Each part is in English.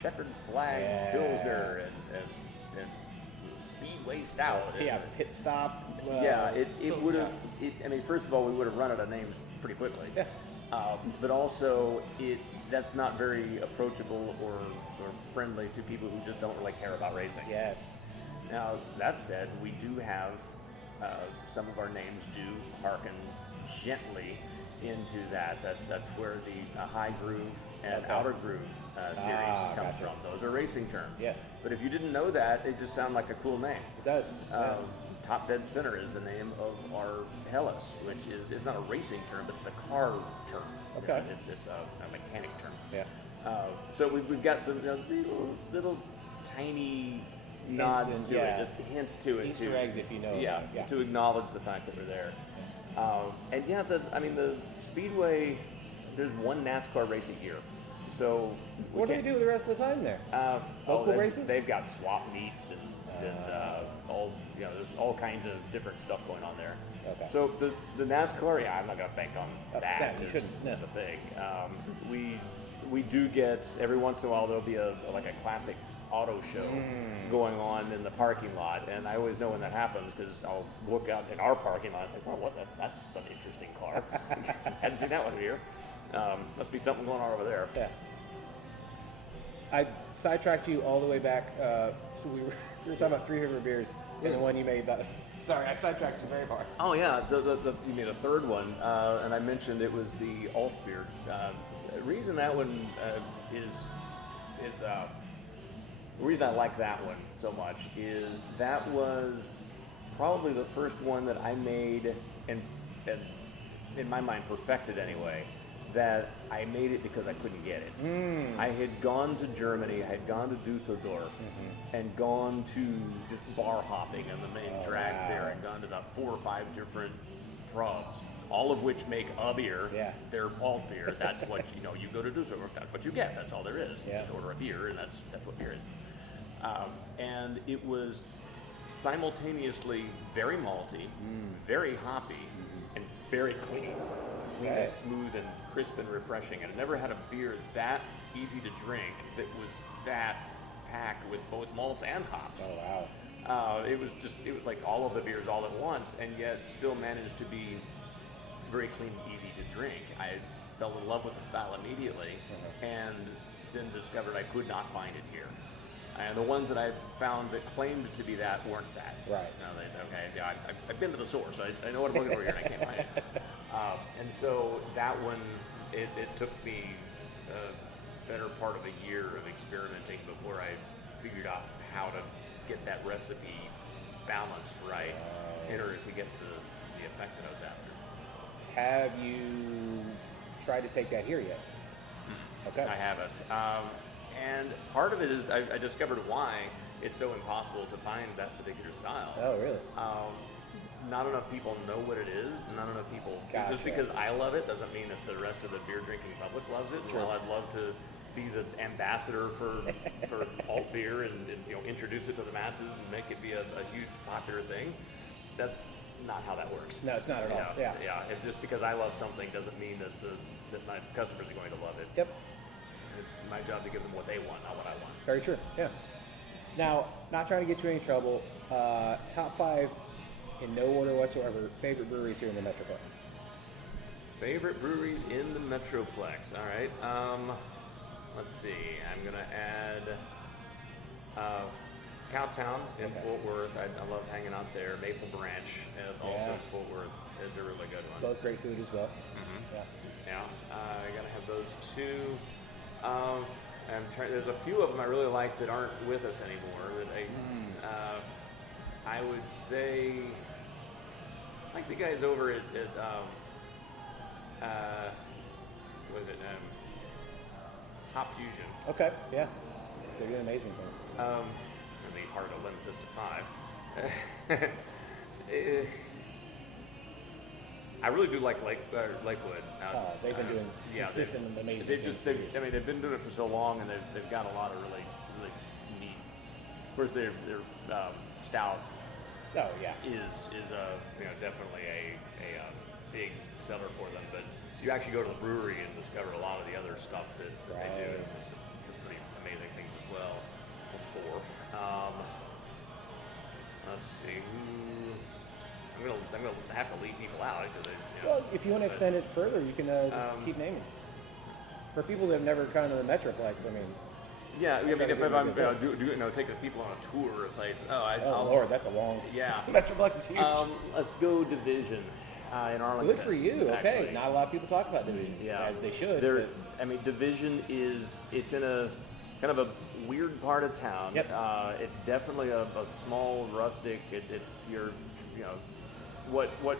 checkered flag Pilsner and Speedway Stout. Pit stop. It would have. I mean, first of all, we would have run out of names pretty quickly. Yeah. But also, that's not very approachable or friendly to people who just don't really care about racing. Yes. Now, that said, we do have some of our names do hearken gently into that. That's where the High Groove and Outer Groove series comes from. Those are racing terms. Yes. But if you didn't know that, they just sound like a cool name. It does. Top Dead Center is the name of our Hellas, which is not a racing term, but it's a car term. Okay. It's a mechanic term. Yeah. So we've got some little tiny nods to it, just hints to it. Easter eggs, if you know. Yeah, to acknowledge the fact that we're there. The Speedway, there's one NASCAR race a year. So what do they do the rest of the time there? Local races? They've got swap meets and there's all kinds of different stuff going on there. Okay. So the NASCAR, I'm not going to bank on that. You shouldn't. That's a thing. We do get every once in a while there'll be a classic auto show going on in the parking lot, and I always know when that happens because I'll look out in our parking lot and say, "Well, that's an interesting car. Hadn't seen that one here. Must be something going on over there." Yeah. I sidetracked you all the way back. So we were talking about Three River beers, and the one you made. Sorry, I sidetracked you very far. Oh yeah, you made a third one, and I mentioned it was the alt beer. The reason that one is the reason I like that one so much is that was probably the first one that I made and in my mind perfected anyway. That I made it because I couldn't get it. I had gone to Germany, I had gone to Dusseldorf, and gone to just bar hopping in the main drag there, and gone to about 4 or 5 different pubs, all of which make a beer. Yeah. They're all beer. That's what you go to Dusseldorf, that's what you get. That's all there is. Yeah. Just order a beer, and that's what beer is. And it was simultaneously very malty, very hoppy, and very clean. Clean and smooth and crisp and refreshing. And I never had a beer that easy to drink that was that packed with both malts and hops. Oh wow! It was like all of the beers all at once, and yet still managed to be very clean and easy to drink. I fell in love with the style immediately, and then discovered I could not find it here. And the ones that I found that claimed to be that weren't that. Right. I've been to the source. I know what I'm looking for here, and I can't find it. And so that one, it took me a better part of a year of experimenting before I figured out how to get that recipe balanced right in order to get the effect that I was after. Have you tried to take that here yet? Okay. I haven't. And part of it is I discovered why it's so impossible to find that particular style. Oh, really? Not enough people know what it is. Not enough people. Gotcha. Just because I love it doesn't mean that the rest of the beer drinking public loves it. Sure. Well, I'd love to be the ambassador for alt beer and introduce it to the masses and make it be a huge popular thing. That's not how that works. No, it's not at all. Yeah. If just because I love something doesn't mean that my customers are going to love it. Yep. It's my job to give them what they want, not what I want. Very true. Yeah. Now, not trying to get you in any trouble. Top 5 in no order whatsoever. Favorite breweries here in the Metroplex. Favorite breweries in the Metroplex. All right. Let's see. I'm gonna add Cowtown in Fort Worth. I love hanging out there. Maple Branch, also in Fort Worth, is a really good one. Both great food as well. Yeah. I gotta have those two. There's a few of them I really like that aren't with us anymore. That I would say, like the guys over at what is it? Hop Fusion. Okay. Yeah. They're doing amazing things. It'd be hard to limit this to 5. I really do like Lakewood. They've been doing consistent and amazing things. They've been doing it for so long, and they've got a lot of really neat. Of course, their stout. Oh yeah. Is definitely a big seller for them, but you actually go to the brewery and discover a lot of the other stuff that they do. It's some pretty amazing things Let's see. I'm gonna have to leave people out because Well, if you want to extend it further, you can just keep naming. For people that have never gone to the Metroplex, I mean. Yeah, I mean, try to if give I'm you a good list. take the people on a tour of a place. Oh Lord, that's a long. Yeah. Metroplex is huge. Let's go Division in Arlington. Good for you. Okay, actually. not a lot of people talk about Division. Yeah, as they should. I mean, Division it's in a kind of a weird part of town. Yep. It's definitely a small rustic. It's your, what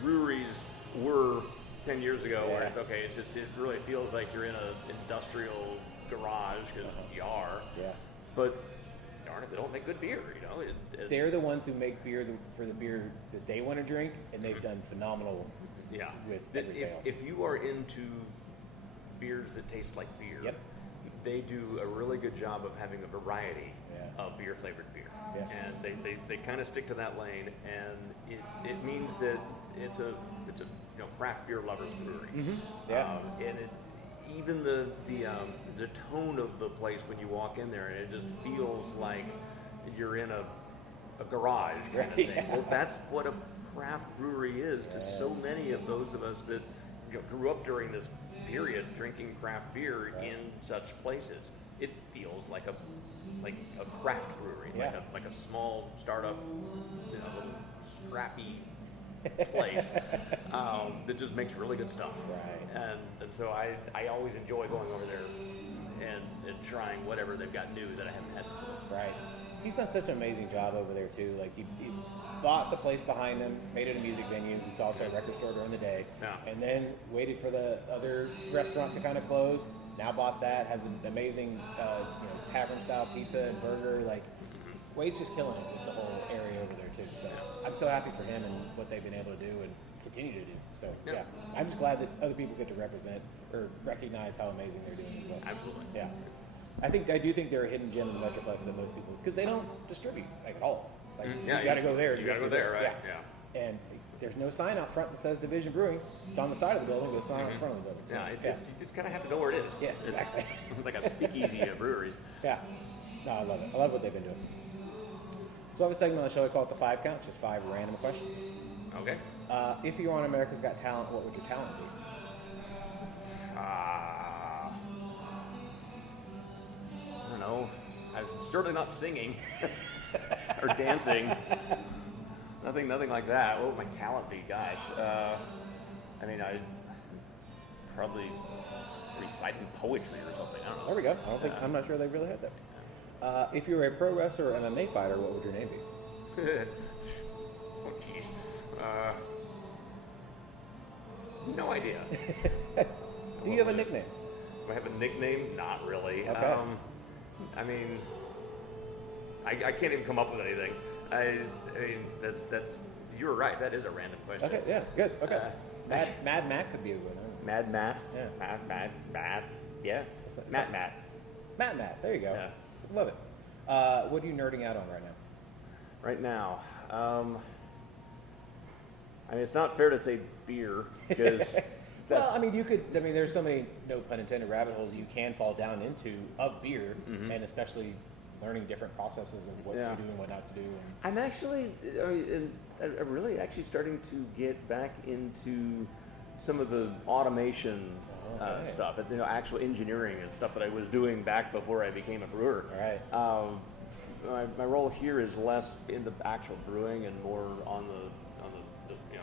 breweries were 10 years ago, where Yeah. it's okay. It really feels like you're in an industrial garage because you are. Yeah. But darn it, they don't make good beer. They're the ones who make beer for the beer that they want to drink, and they've done phenomenal. Yeah. With That everything else. if you are into beers that taste like beer, Yep. they do a really good job of having a variety Yeah. of beer flavored beer. Yeah. And they kind of stick to that lane, and it means that it's a craft beer lovers brewery. Yeah. And even the tone of the place when you walk in there, and it just feels like you're in a garage kind of thing. Yeah. Well, that's what a craft brewery is to so many of those of us that grew up during this period drinking craft beer in such places. It feels like a craft brewery, Yeah. like a small startup, little scrappy place that just makes really good stuff. Right. And so I always enjoy going over there and trying whatever they've got new that I haven't had before. Right. He's done such an amazing job over there too. Like he bought the place behind them, made it a music venue. It's also a record store during the day, Yeah. and then waited for the other restaurant to kind of close. Now bought that, has an amazing tavern style pizza and burger. Like Wade's just killing it with the whole area over there too. So I'm so happy for him and what they've been able to do and continue to do. So Yeah. I'm just glad that other people get to represent or recognize how amazing they're doing as well. Absolutely. Yeah. I do think they're a hidden gem in the Metroplex that most people, because they don't distribute like at all. Like you got to go there. You got to go there, right? Yeah. And there's no sign out front that says Division Brewing. It's on the side of the building, but it's not on the front of the building. So, Yeah, you just kind of have to know where it is. Yes, exactly. It's like a speakeasy of breweries. Yeah. No, I love it. I love what they've been doing. So I have a segment on the show. I call it the 5 count. It's just 5 random questions. Okay. If you were on America's Got Talent, what would your talent be? I don't know. I'm certainly not singing or dancing. Nothing like that. What would my talent be? Gosh. I mean, I'd probably reciting poetry or something. I don't know. There we go. I'm not sure they really had that. If you were a pro wrestler or MMA fighter, what would your name be? Oh, geez. No idea. Do you have a nickname? Do I have a nickname? Not really. Okay. I mean, I can't even come up with anything. I mean, that's. You were right. That is a random question. Okay, yeah, good. Okay. Mad Matt could be a good one. Mad Matt. Yeah. Mad. Yeah. Matt. Matt. There you go. Yeah. Love it. What are you nerding out on right now? Right now, I mean, it's not fair to say beer because that's. Well, I mean, there's so many, no pun intended, rabbit holes you can fall down into of beer, and especially learning different processes of what to do and what not to do. I'm actually, I'm really actually starting to get back into some of the automation stuff. It's, actual engineering and stuff that I was doing back before I became a brewer. All right. My role here is less in the actual brewing and more on the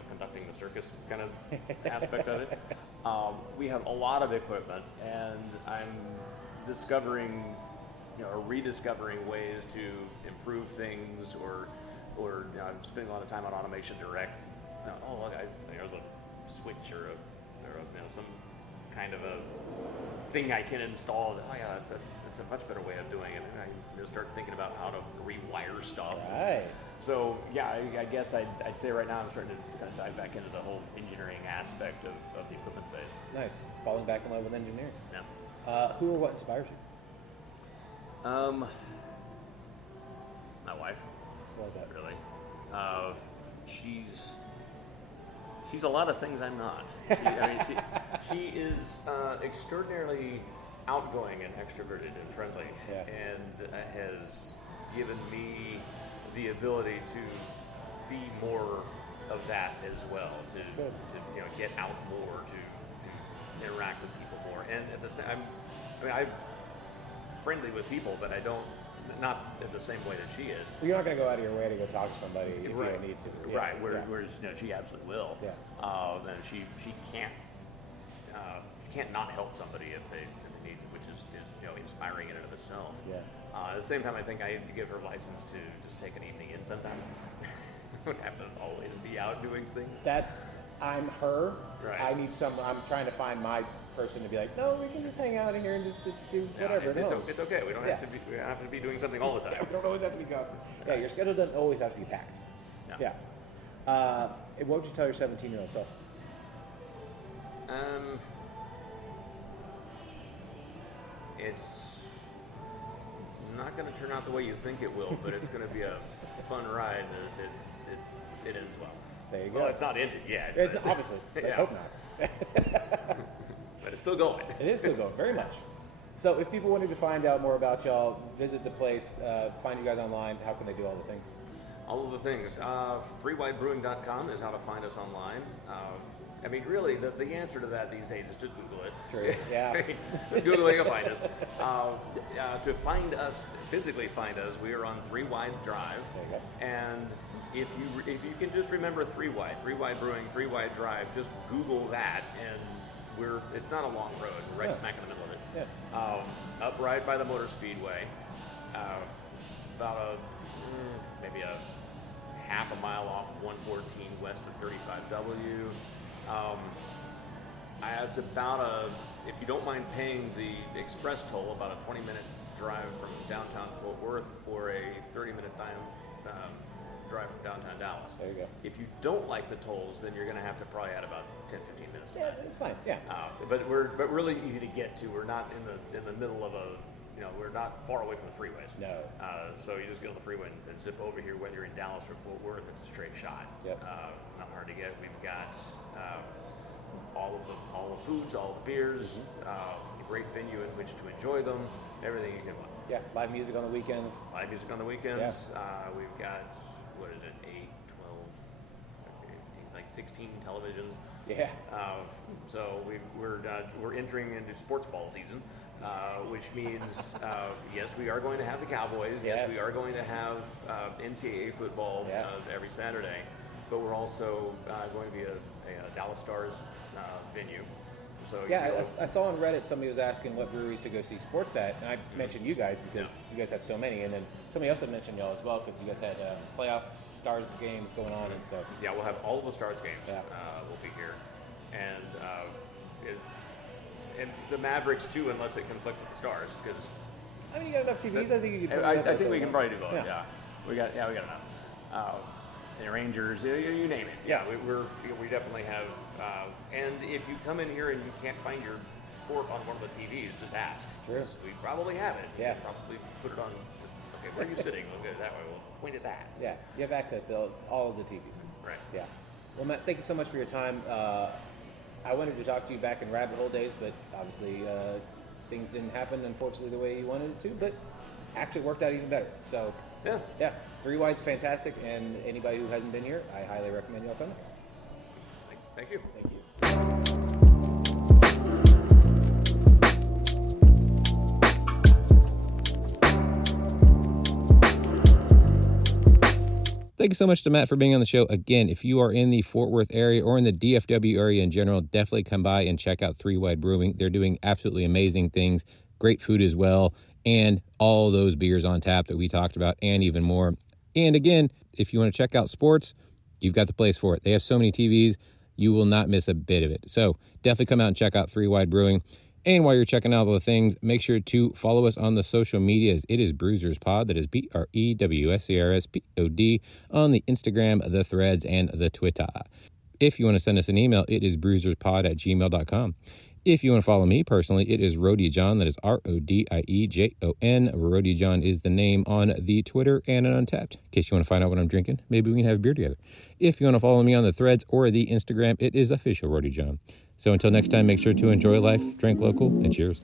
conducting the circus kind of aspect of it. We have a lot of equipment, and I'm discovering, or rediscovering ways to improve things, or I'm spending a lot of time on Automation Direct. Oh look, there's a switch or some kind of a thing I can install. Oh yeah, that's a much better way of doing it. And I can just start thinking about how to rewire stuff. Right. So yeah, I guess I'd say right now I'm starting to kind of dive back into the whole engineering aspect of the equipment phase. Nice. Falling back in love with engineering. Yeah. Who or what inspires you? My wife. Love that. Really. She's a lot of things I'm not. She is extraordinarily outgoing and extroverted and friendly, Yeah. and has given me the ability to be more of that as well, to get out more, to interact with people more, and at the same, I'm friendly with people, but I don't, not in the same way that she is. Well, you're not going to go out of your way to go talk to somebody if Right. you don't need to. Right. Whereas she absolutely will. Yeah. And she can't not help somebody if they need to, which is inspiring in and of itself. Yeah. At the same time, I think I need to give her license to just take an evening in sometimes. I don't have to always be out doing things. I'm her. Right. I'm trying to find my person to be like, no, we can just hang out in here and just do whatever. It's okay. We don't have to be doing something all the time. We don't always have to be gone. Yeah, your schedule doesn't always have to be packed. No. Yeah. What would you tell your 17-year-old self? It's not going to turn out the way you think it will, but it's going to be a fun ride. It ends well. There you go. Well, it's not ended yet. Obviously. Let's hope not. But it's still going. It is still going, very much. So if people wanted to find out more about y'all, visit the place, find you guys online, how can they do all the things? All of the things. ThreeWideBrewing.com is how to find us online. Really, the answer to that these days is just Google it. True, yeah. Just Google it, you'll find us. To find us, physically find us, we are on 3 Wide Drive. There you go. And if you can just remember 3 Wide Brewing, 3 Wide Drive, just Google that, and it's not a long road. We're right smack in the middle of it. Yeah. Up right by the Motor Speedway, about maybe a half a mile off of 114 west of 35W. It's about if you don't mind paying the express toll, about a 20-minute drive from downtown Fort Worth or a 30-minute drive from downtown Dallas. There you go. If you don't like the tolls, then you're going to have to probably add about 10-15 minutes to Yeah, that. it's fine. Yeah. But we're really easy to get to. We're not in the middle of we're not far away from the freeways. No. So you just get on the freeway and zip over here, whether you're in Dallas or Fort Worth, it's a straight shot. Yep. Not hard to get. We've got all the foods, all the beers, a great venue in which to enjoy them, everything you can want. Yeah, live music on the weekends. Live music on the weekends. We've got, 8, 12, 15, 16 televisions. Yeah. So we're entering into sports ball season, which means yes, we are going to have the Cowboys. Yes, we are going to have NCAA football every Saturday, but we're also going to be a Dallas Stars venue. So I saw on Reddit somebody was asking what breweries to go see sports at, and I mentioned you guys because you guys have so many, and then somebody else had mentioned y'all as well because you guys had playoff Stars games going on, and so we'll have all of the Stars games. Yeah. Will be here, and the Mavericks too, unless it conflicts with the Stars, because you got enough TVs. I think you can. I think we can probably do both. Yeah. We got enough. The Rangers, you name it. Yeah, we definitely have. And if you come in here and you can't find your sport on one of the TVs, just ask. True. We probably have it. Yeah. We'll probably put it on. Okay, where are you sitting? We'll get it that way. We'll point at that. Yeah, you have access to all of the TVs. Right. Yeah. Well, Matt, thank you so much for your time. I wanted to talk to you back in rabbit hole days, but obviously things didn't happen, unfortunately, the way you wanted it to, but actually worked out even better. So, yeah, 3 Wide's fantastic, and anybody who hasn't been here, I highly recommend y'all come. Thank you. Thank you. Thank you so much to Matt for being on the show. Again, if you are in the Fort Worth area or in the DFW area in general, definitely come by and check out 3 Wide Brewing. They're doing absolutely amazing things, great food as well, and all those beers on tap that we talked about and even more. And again, if you want to check out sports, you've got the place for it. They have so many TVs, you will not miss a bit of it. So definitely come out and check out 3 Wide Brewing. And while you're checking out all the things, make sure to follow us on the social medias. It is Brewsers Pod. That is BREWSERSPOD on the Instagram, the Threads, and the Twitter. If you want to send us an email, it is brewserspod@gmail.com. If you want to follow me personally, it is Rodie John. That is RODIEJON. Rodie John is the name on the Twitter and on Untappd. In case you want to find out what I'm drinking, maybe we can have a beer together. If you want to follow me on the Threads or the Instagram, it is official Rodie John. So until next time, make sure to enjoy life, drink local, and cheers.